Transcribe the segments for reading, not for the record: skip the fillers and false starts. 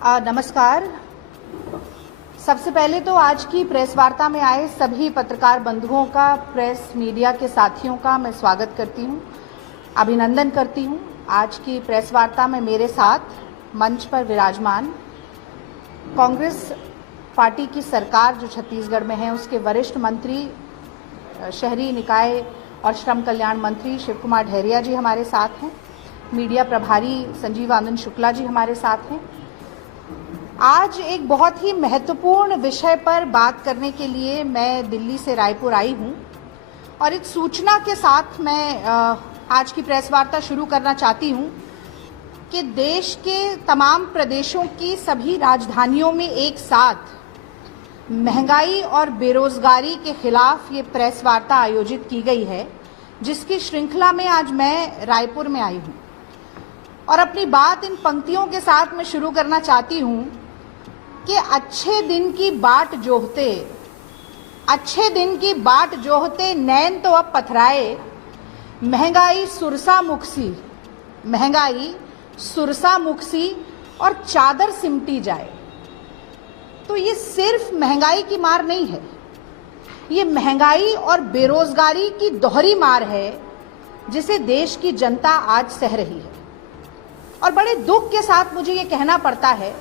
नमस्कार। सबसे पहले तो आज की प्रेस वार्ता में आए सभी पत्रकार बंधुओं का, प्रेस मीडिया के साथियों का मैं स्वागत करती हूं, अभिनंदन करती हूं। आज की प्रेस वार्ता में मेरे साथ मंच पर विराजमान कांग्रेस पार्टी की सरकार जो छत्तीसगढ़ में है उसके वरिष्ठ मंत्री, शहरी निकाय और श्रम कल्याण मंत्री शिव कुमार डहरिया जी हमारे साथ हैं। मीडिया प्रभारी संजीव आनंद शुक्ला जी हमारे साथ हैं। आज एक बहुत ही महत्वपूर्ण विषय पर बात करने के लिए मैं दिल्ली से रायपुर आई हूं और एक सूचना के साथ मैं आज की प्रेस वार्ता शुरू करना चाहती हूं कि देश के तमाम प्रदेशों की सभी राजधानियों में एक साथ महंगाई और बेरोजगारी के खिलाफ ये प्रेस वार्ता आयोजित की गई है, जिसकी श्रृंखला में आज मैं रायपुर में आई हूं और अपनी बात इन पंक्तियों के साथ मैं शुरू करना चाहती हूं कि अच्छे दिन की बाट जोहते नैन तो अब पथराए, महंगाई सुरसा मुखसी और चादर सिमटी जाए। तो ये सिर्फ महंगाई की मार नहीं है, ये महंगाई और बेरोजगारी की दोहरी मार है जिसे देश की जनता आज सह रही है। और बड़े दुख के साथ मुझे ये कहना पड़ता है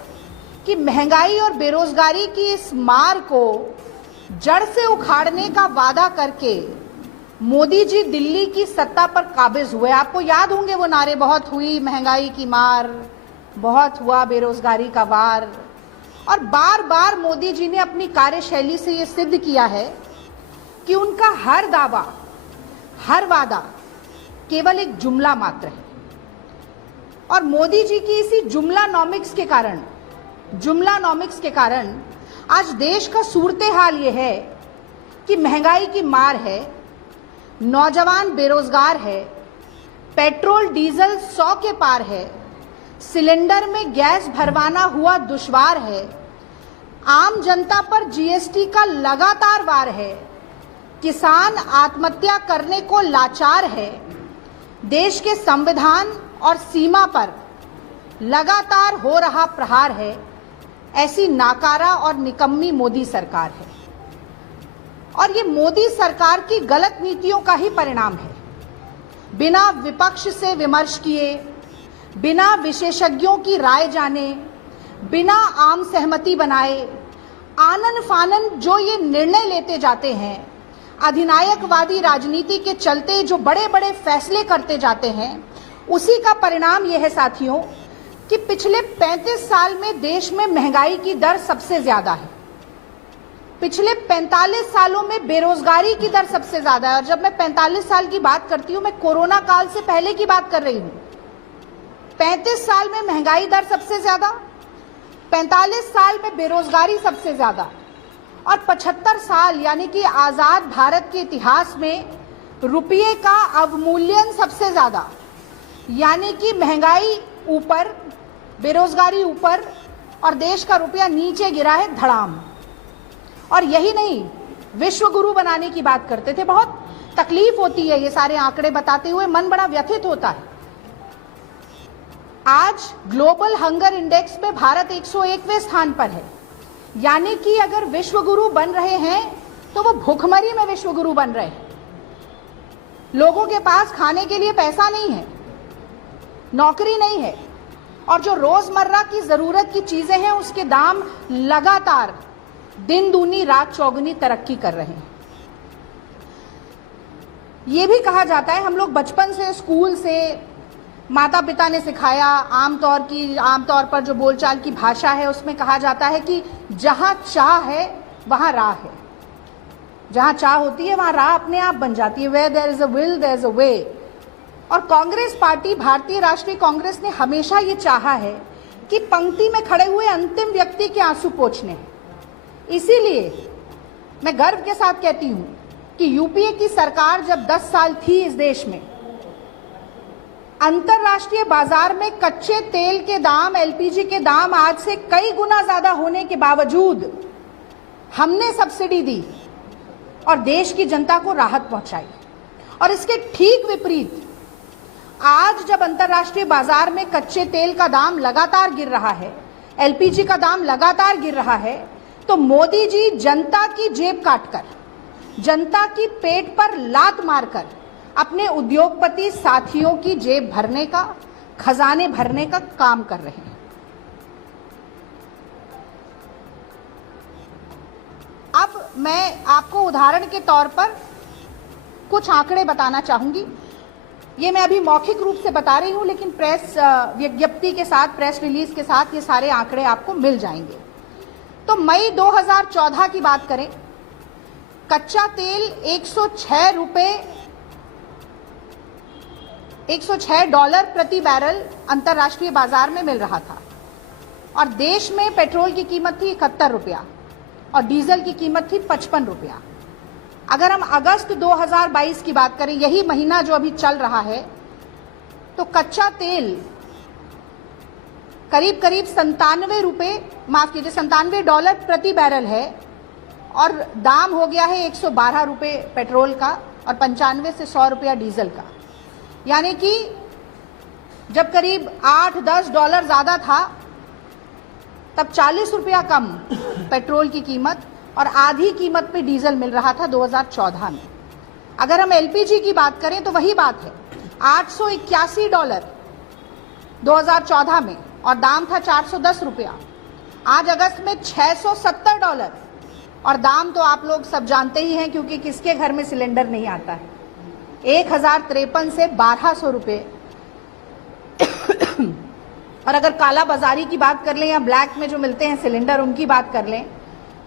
कि महंगाई और बेरोजगारी की इस मार को जड़ से उखाड़ने का वादा करके मोदी जी दिल्ली की सत्ता पर काबिज हुए। आपको याद होंगे वो नारे, बहुत हुई महंगाई की मार, बहुत हुआ बेरोजगारी का वार। और बार बार मोदी जी ने अपनी कार्यशैली से ये सिद्ध किया है कि उनका हर दावा, हर वादा केवल एक जुमला मात्र है। और मोदी जी की इसी जुमला नॉमिक्स के कारण आज देश का सूरते हाल ये है कि महंगाई की मार है, नौजवान बेरोजगार है, पेट्रोल डीजल 100 के पार है, सिलेंडर में गैस भरवाना हुआ दुश्वार है, आम जनता पर जीएसटी का लगातार वार है, किसान आत्महत्या करने को लाचार है, देश के संविधान और सीमा पर लगातार हो रहा प्रहार है। ऐसी नाकारा और निकम्मी मोदी सरकार है और ये मोदी सरकार की गलत नीतियों का ही परिणाम है। बिना विपक्ष से विमर्श किए, बिना विशेषज्ञों की राय जाने, बिना आम सहमति बनाए आनन फानन जो ये निर्णय लेते जाते हैं, अधिनायकवादी राजनीति के चलते जो बड़े बड़े फैसले करते जाते हैं, उसी का परिणाम यह है साथियों कि पिछले 35 साल में देश में महंगाई की दर सबसे ज्यादा है। पिछले 45 सालों में बेरोजगारी की दर सबसे ज्यादा है। और जब मैं 45 साल की बात करती हूं, मैं कोरोना काल से पहले की बात कर रही हूं। 35 साल में महंगाई दर सबसे ज्यादा, 45 साल में बेरोजगारी सबसे ज्यादा और 75 साल यानी कि आजाद भारत के इतिहास में रुपये का अवमूल्यन सबसे ज्यादा। यानी कि महंगाई ऊपर, बेरोजगारी ऊपर और देश का रुपया नीचे गिरा है धड़ाम। और यही नहीं, विश्व गुरु बनाने की बात करते थे। बहुत तकलीफ होती है ये सारे आंकड़े बताते हुए, मन बड़ा व्यथित होता है। आज ग्लोबल हंगर इंडेक्स में भारत 101वें स्थान पर है। यानी कि अगर विश्व गुरु बन रहे हैं तो वो भूखमरी में विश्व गुरु बन रहे हैं। लोगों के पास खाने के लिए पैसा नहीं है, नौकरी नहीं है और जो रोजमर्रा की जरूरत की चीजें हैं उसके दाम लगातार दिन दूनी रात चौगुनी तरक्की कर रहे हैं। ये भी कहा जाता है, हम लोग बचपन से स्कूल से माता पिता ने सिखाया, आमतौर पर जो बोलचाल की भाषा है उसमें कहा जाता है कि जहां चाह है वहां राह है। जहां चाह होती है वहां राह अपने आप बन जाती है। Where there is a will there is a way. और कांग्रेस पार्टी, भारतीय राष्ट्रीय कांग्रेस ने हमेशा ये चाहा है कि पंक्ति में खड़े हुए अंतिम व्यक्ति के आंसू पोंछने। इसीलिए मैं गर्व के साथ कहती हूं कि यूपीए की सरकार जब 10 साल थी इस देश में, अंतरराष्ट्रीय बाजार में कच्चे तेल के दाम, एलपीजी के दाम आज से कई गुना ज्यादा होने के बावजूद हमने सब्सिडी दी और देश की जनता को राहत पहुंचाई। और इसके ठीक विपरीत आज जब अंतर्राष्ट्रीय बाजार में कच्चे तेल का दाम लगातार गिर रहा है, एलपीजी का दाम लगातार गिर रहा है, तो मोदी जी जनता की जेब काटकर, जनता की पेट पर लात मारकर अपने उद्योगपति साथियों की जेब भरने का, खजाने भरने का काम कर रहे हैं। अब मैं आपको उदाहरण के तौर पर कुछ आंकड़े बताना चाहूंगी। ये मैं अभी मौखिक रूप से बता रही हूं, लेकिन प्रेस विज्ञप्ति के साथ, प्रेस रिलीज के साथ ये सारे आंकड़े आपको मिल जाएंगे। तो मई 2014 की बात करें, कच्चा तेल $106 प्रति बैरल अंतर्राष्ट्रीय बाजार में मिल रहा था, और देश में पेट्रोल की कीमत थी 71 रुपया और डीजल की कीमत थी 55 रुपया। अगर हम अगस्त 2022 की बात करें, यही महीना जो अभी चल रहा है, तो कच्चा तेल करीब करीब $97 प्रति बैरल है, और दाम हो गया है 112 रुपये पेट्रोल का और 95 से 100 रुपया डीजल का। यानी कि जब करीब $8-10 ज्यादा था, तब 40 रुपया कम पेट्रोल की कीमत और आधी कीमत पे डीजल मिल रहा था 2014 में। अगर हम एलपीजी की बात करें तो वही बात है, $881 2014 में, और दाम था 410 रुपया। आज अगस्त में $670, और दाम तो आप लोग सब जानते ही हैं, क्योंकि किसके घर में सिलेंडर नहीं आता है। 1053 से 1200 रुपये। और अगर काला बाजारी की बात कर लें या ब्लैक में जो मिलते हैं सिलेंडर, उनकी बात कर लें,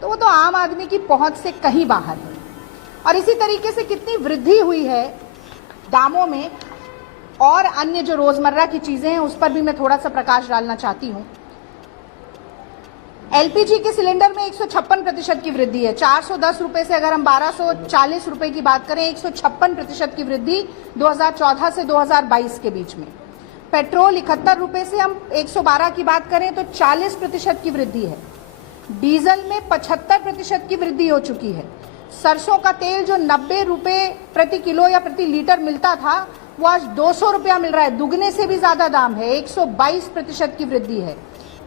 तो वो तो आम आदमी की पहुंच से कहीं बाहर है। और इसी तरीके से कितनी वृद्धि हुई है दामों में, और अन्य जो रोजमर्रा की चीजें हैं उस पर भी मैं थोड़ा सा प्रकाश डालना चाहती हूं। एलपीजी के सिलेंडर में 156% की वृद्धि है। 410 रुपए से अगर हम 1240 रुपए की बात करें, 156% की वृद्धि 2014 से 2022 के बीच में। पेट्रोल 71 रुपए से हम 112 की बात करें तो 40% की वृद्धि है। डीजल में 75% की वृद्धि हो चुकी है। सरसों का तेल जो 90 रुपए प्रति किलो या प्रति लीटर मिलता था, वो आज 200 रुपया मिल रहा है, दुगने से भी ज्यादा दाम है। 122% की वृद्धि है।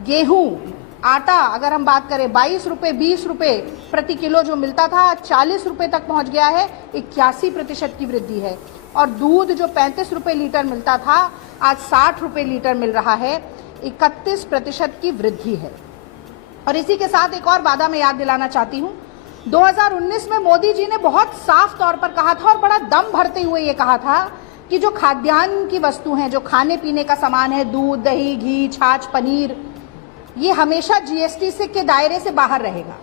गेहूं, आटा अगर हम बात करें, 22 रुपए 20 रुपए प्रति किलो जो मिलता था, आज 40 रुपए तक पहुंच गया है, 81% की वृद्धि है। और दूध जो 35 रुपए लीटर मिलता था, आज 60 रुपए लीटर मिल रहा है, 31% की वृद्धि है। और इसी के साथ एक और वादा मैं याद दिलाना चाहती हूं। 2019 में मोदी जी ने बहुत साफ तौर पर कहा था, और बड़ा दम भरते हुए ये कहा था, कि जो खाद्यान्न की वस्तु हैं, जो खाने पीने का सामान है, दूध, दही, घी, छाछ, पनीर, ये हमेशा जीएसटी से के दायरे से बाहर रहेगा।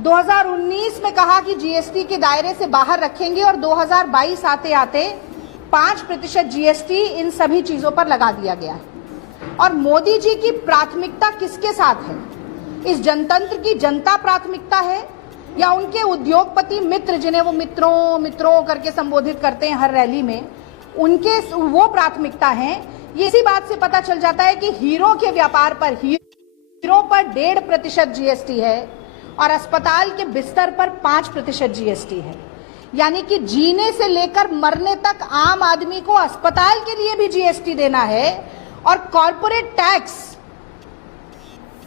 2019 में कहा कि जीएसटी के दायरे से बाहर रखेंगे, और 2022 आते आते 5% जीएसटी इन सभी चीजों पर लगा दिया गया है। और मोदी जी की प्राथमिकता किसके साथ है? इस जनतंत्र की जनता प्राथमिकता है, या उनके उद्योगपति मित्र, जिन्हें वो मित्रों मित्रों करके संबोधित करते हैं हर रैली में, उनके वो प्राथमिकता है? ये इसी बात से पता चल जाता है कि हीरो के व्यापार पर, हीरो पर 1.5% जीएसटी है, और अस्पताल के बिस्तर पर 5% जीएसटी है। यानी कि जीने से लेकर मरने तक आम आदमी को अस्पताल के लिए भी जीएसटी देना है, और कॉर्पोरेट टैक्स,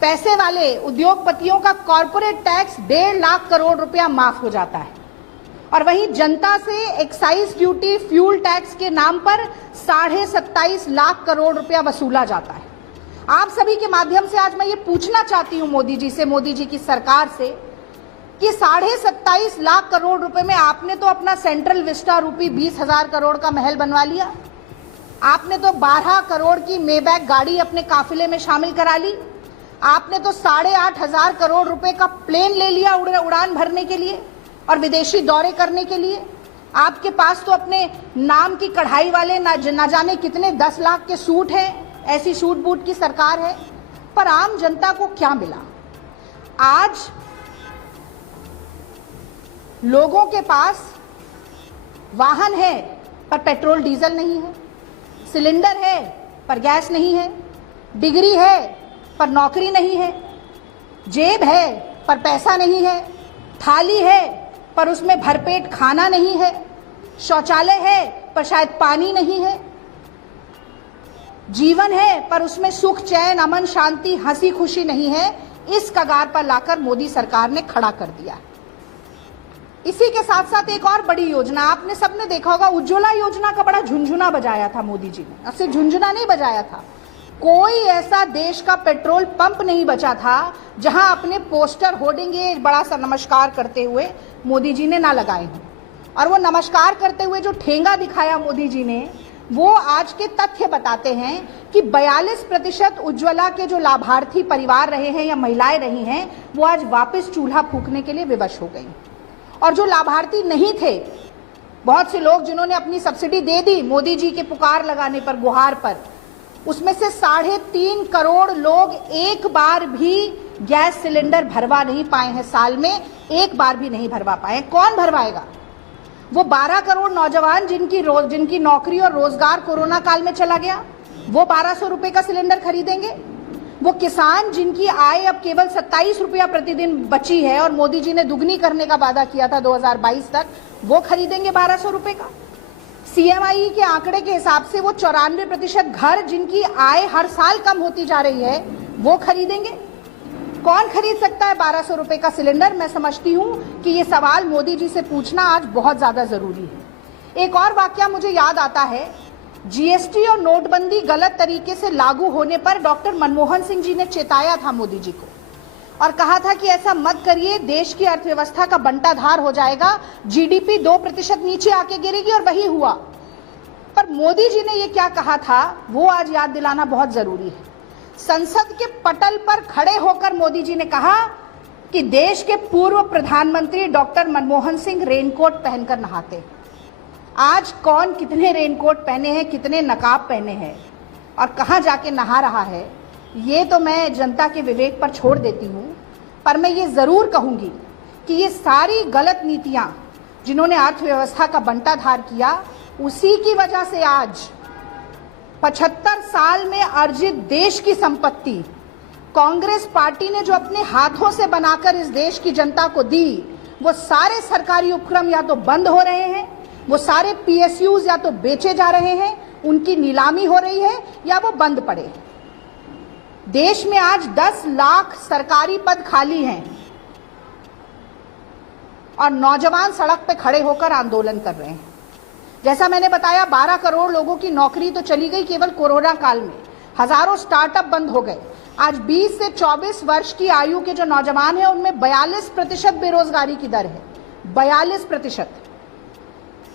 पैसे वाले उद्योगपतियों का कॉर्पोरेट टैक्स 1.5 लाख करोड़ रुपया माफ हो जाता है। और वहीं जनता से एक्साइज ड्यूटी, फ्यूल टैक्स के नाम पर 27.5 लाख करोड़ रुपया वसूला जाता है। आप सभी के माध्यम से आज मैं ये पूछना चाहती हूं मोदी जी से, मोदी जी की सरकार से, कि 27.5 लाख करोड़ रुपए में आपने तो अपना सेंट्रल विस्टा रूपी 20,000 करोड़ का महल बनवा लिया, आपने तो 12 करोड़ की मेबैक गाड़ी अपने काफिले में शामिल करा ली, आपने तो 8,500 करोड़ रुपए का प्लेन ले लिया उड़ान भरने के लिए और विदेशी दौरे करने के लिए। आपके पास तो अपने नाम की कढ़ाई वाले ना जाने कितने 10 लाख के सूट हैं, ऐसी सूट बूट की सरकार है। पर आम जनता को क्या मिला? आज लोगों के पास वाहन है पर पेट्रोल डीजल नहीं है, सिलेंडर है पर गैस नहीं है, डिग्री है पर नौकरी नहीं है, जेब है पर पैसा नहीं है, थाली है पर उसमें भरपेट खाना नहीं है, शौचालय है पर शायद पानी नहीं है। जीवन है पर उसमें सुख, चैन, अमन, शांति, हंसी खुशी नहीं है, इस कगार पर लाकर मोदी सरकार ने खड़ा कर दिया। इसी के साथ साथ एक और बड़ी योजना आपने सबने देखा होगा, उज्ज्वला योजना का बड़ा झुंझुना बजाया था मोदी जी ने। अब सिर्फ झुंझुना नहीं बजाया था, कोई ऐसा देश का पेट्रोल पंप नहीं बचा था जहां अपने पोस्टर होर्डिंग बड़ा सा नमस्कार करते हुए मोदी जी ने ना लगाए हों। और वो नमस्कार करते हुए जो ठेंगा दिखाया मोदी जी ने, वो आज के तथ्य बताते हैं कि 42% उज्ज्वला के जो लाभार्थी परिवार रहे हैं या महिलाएं रही हैं, वो आज वापस चूल्हा फूंकने के लिए विवश हो गई। और जो लाभार्थी नहीं थे, बहुत से लोग जिन्होंने अपनी सब्सिडी दे दी मोदी जी के पुकार लगाने पर, गुहार पर, उसमें से 3.5 करोड़ लोग एक बार भी गैस सिलेंडर भरवा नहीं पाए हैं। साल में एक बार भी नहीं भरवा पाए। कौन भरवाएगा? वो 12 करोड़ नौजवान जिनकी नौकरी और रोजगार कोरोना काल में चला गया, वो 1200 रुपए का सिलेंडर खरीदेंगे? वो किसान जिनकी आय अब केवल 27 रुपया प्रतिदिन बची है और मोदी जी ने दुगनी करने का वादा किया था 2022 तक, वो खरीदेंगे 1200 रुपए का? CMI के आंकड़े के हिसाब से वो 94% घर जिनकी आय हर साल कम होती जा रही है, वो खरीदेंगे? कौन खरीद सकता है 1200 रुपए का सिलेंडर? मैं समझती हूं कि ये सवाल मोदी जी से पूछना आज बहुत ज्यादा जरूरी है। एक और वाकया मुझे याद आता है, GST और नोटबंदी गलत तरीके से लागू होने पर डॉक्टर मनमोहन सिंह जी ने चेताया था मोदी जी को और कहा था कि ऐसा मत करिए, देश की अर्थव्यवस्था का बंटाधार हो जाएगा, GDP 2% नीचे आके गिरेगी। और वही हुआ। पर मोदी जी ने ये क्या कहा था, वो आज याद दिलाना बहुत जरूरी है। संसद के पटल पर खड़े होकर मोदी जी ने कहा कि देश के पूर्व प्रधानमंत्री डॉक्टर मनमोहन सिंह रेनकोट पहनकर नहाते। आज कौन कितने रेनकोट पहने हैं, कितने नकाब पहने हैं और कहां जाके नहा रहा है, ये तो मैं जनता के विवेक पर छोड़ देती हूं। पर मैं ये जरूर कहूंगी कि ये सारी गलत नीतियां जिन्होंने अर्थव्यवस्था का बंटाधार किया, उसी की वजह से आज 75 साल में अर्जित देश की संपत्ति कांग्रेस पार्टी ने जो अपने हाथों से बनाकर इस देश की जनता को दी, वो सारे सरकारी उपक्रम या तो बंद हो रहे हैं, वो सारे PSUs या तो बेचे जा रहे हैं, उनकी नीलामी हो रही है या वो बंद पड़े। देश में आज 10 लाख सरकारी पद खाली हैं और नौजवान सड़क पे खड़े होकर आंदोलन कर रहे हैं। जैसा मैंने बताया, 12 करोड़ लोगों की नौकरी तो चली गई केवल कोरोना काल में, हजारों स्टार्टअप बंद हो गए। आज 20 से 24 वर्ष की आयु के जो नौजवान हैं, उनमें 42% बेरोजगारी की दर है। 42%।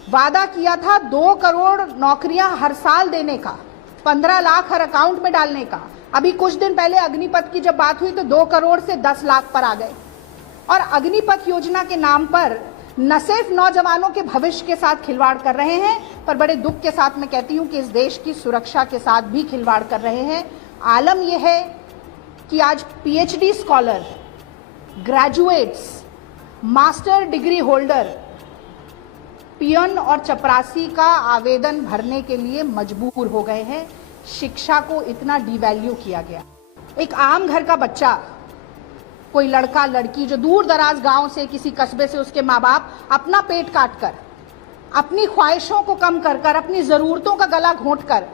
वादा किया था 2 करोड़ नौकरियां हर साल देने का, 15 लाख हर अकाउंट में डालने का। अभी कुछ दिन पहले अग्निपथ की जब बात हुई तो 2 करोड़ से 10 लाख पर आ गए। और अग्निपथ योजना के नाम पर न सिर्फ नौजवानों के भविष्य के साथ खिलवाड़ कर रहे हैं, पर बड़े दुख के साथ मैं कहती हूं कि इस देश की सुरक्षा के साथ भी खिलवाड़ कर रहे हैं। आलम यह है कि आज PhD scholar, graduates, master degree holder peon और चपरासी का आवेदन भरने के लिए मजबूर हो गए हैं। शिक्षा को इतना डिवैल्यू किया गया। एक आम घर का बच्चा, कोई लड़का लड़की जो दूर दराज गांव से, किसी कस्बे से, उसके माँ बाप अपना पेट काट कर, अपनी ख्वाहिशों को कम कर कर, अपनी जरूरतों का गला घोंट कर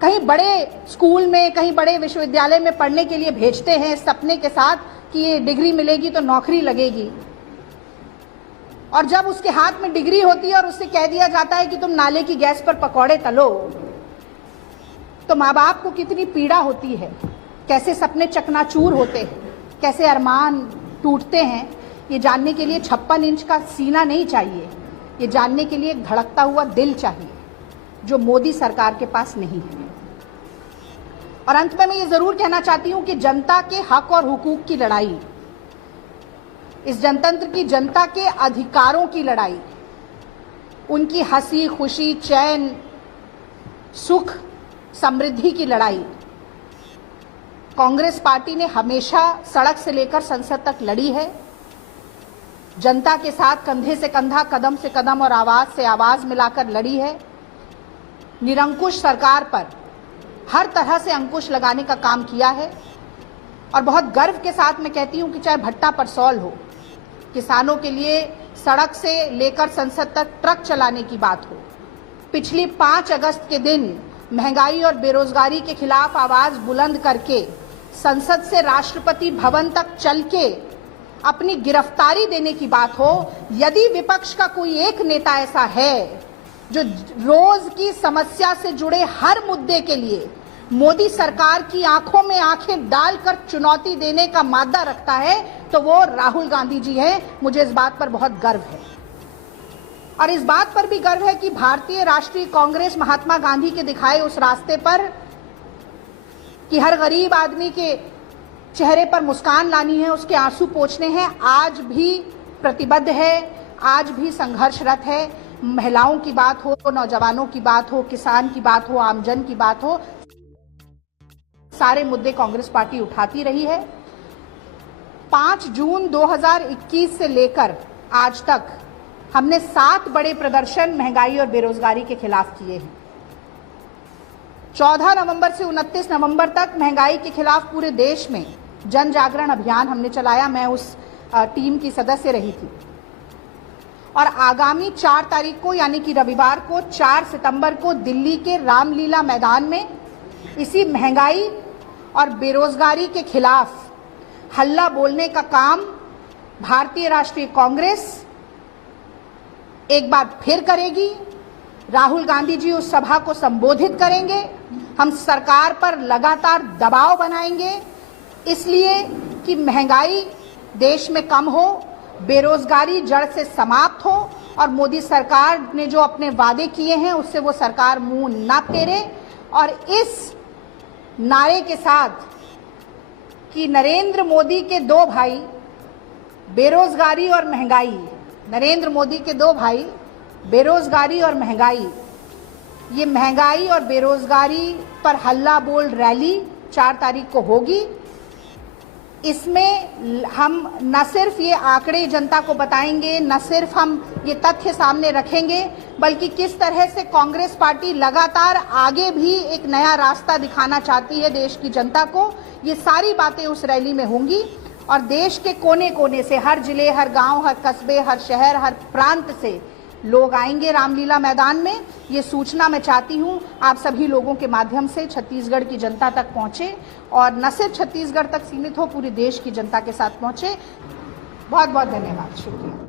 कहीं बड़े स्कूल में, कहीं बड़े विश्वविद्यालय में पढ़ने के लिए भेजते हैं, सपने के साथ कि ये डिग्री मिलेगी तो नौकरी लगेगी। और जब उसके हाथ में डिग्री होती है और उससे कह दिया जाता है कि तुम नाले की गैस पर पकौड़े तलो, तो माँ बाप को कितनी पीड़ा होती है, कैसे सपने चकनाचूर होते हैं, कैसे अरमान टूटते हैं। ये जानने के लिए 56 इंच का सीना नहीं चाहिए, ये जानने के लिए एक धड़कता हुआ दिल चाहिए, जो मोदी सरकार के पास नहीं है। और अंत में मैं ये जरूर कहना चाहती हूं कि जनता के हक और हुकूक की लड़ाई, इस जनतंत्र की जनता के अधिकारों की लड़ाई, उनकी हंसी खुशी, चैन, सुख, समृद्धि की लड़ाई कांग्रेस पार्टी ने हमेशा सड़क से लेकर संसद तक लड़ी है। जनता के साथ कंधे से कंधा, कदम से कदम और आवाज से आवाज मिलाकर लड़ी है। निरंकुश सरकार पर हर तरह से अंकुश लगाने का काम किया है। और बहुत गर्व के साथ मैं कहती हूं कि चाहे भट्टा परसौल हो, किसानों के लिए सड़क से लेकर संसद तक ट्रक चलाने की बात हो, पिछली 5 अगस्त के दिन महंगाई और बेरोजगारी के खिलाफ आवाज बुलंद करके संसद से राष्ट्रपति भवन तक चल के अपनी गिरफ्तारी देने की बात हो, यदि विपक्ष का कोई एक नेता ऐसा है जो रोज की समस्या से जुड़े हर मुद्दे के लिए मोदी सरकार की आंखों में आंखें डालकर चुनौती देने का मादा रखता है, तो वो राहुल गांधी जी हैं। मुझे इस बात पर बहुत गर्व है और इस बात पर भी गर्व है कि भारतीय राष्ट्रीय कांग्रेस महात्मा गांधी के दिखाए उस रास्ते पर कि हर गरीब आदमी के चेहरे पर मुस्कान लानी है, उसके आंसू पोंछने हैं, आज भी प्रतिबद्ध है, आज भी संघर्षरत है। महिलाओं की बात हो, नौजवानों की बात हो, किसान की बात हो, आमजन की बात हो, सारे मुद्दे कांग्रेस पार्टी उठाती रही है। 5 जून 2021 से लेकर आज तक हमने 7 बड़े प्रदर्शन महंगाई और बेरोजगारी के खिलाफ किए हैं। 14 नवंबर से 29 नवंबर तक महंगाई के खिलाफ पूरे देश में जन जागरण अभियान हमने चलाया। मैं उस टीम की सदस्य रही थी और आगामी 4 तारीख को यानी कि रविवार को 4 सितंबर को दिल्ली के रामलीला मैदान में इसी महंगाई और बेरोजगारी के खिलाफ हल्ला बोलने का काम भारतीय राष्ट्रीय कांग्रेस एक बार फिर करेगी। राहुल गांधी जी उस सभा को संबोधित करेंगे। हम सरकार पर लगातार दबाव बनाएंगे इसलिए कि महंगाई देश में कम हो, बेरोजगारी जड़ से समाप्त हो और मोदी सरकार ने जो अपने वादे किए हैं उससे वो सरकार मुंह न फेरे। और इस नारे के साथ कि नरेंद्र मोदी के 2 भाई बेरोजगारी और महंगाई, नरेंद्र मोदी के 2 भाई बेरोजगारी और महंगाई, ये महंगाई और बेरोजगारी पर हल्ला बोल रैली 4 तारीख को होगी। इसमें हम न सिर्फ ये आंकड़े जनता को बताएंगे, न सिर्फ हम ये तथ्य सामने रखेंगे, बल्कि किस तरह से कांग्रेस पार्टी लगातार आगे भी एक नया रास्ता दिखाना चाहती है देश की जनता को। ये सारी बातें उस रैली में होंगी और देश के कोने कोने से, हर जिले, हर गांव, हर कस्बे, हर शहर, हर प्रांत से लोग आएंगे रामलीला मैदान में। ये सूचना मैं चाहती हूँ आप सभी लोगों के माध्यम से छत्तीसगढ़ की जनता तक पहुँचे और न सिर्फ छत्तीसगढ़ तक सीमित हो, पूरे देश की जनता के साथ पहुँचे। बहुत बहुत धन्यवाद, शुक्रिया।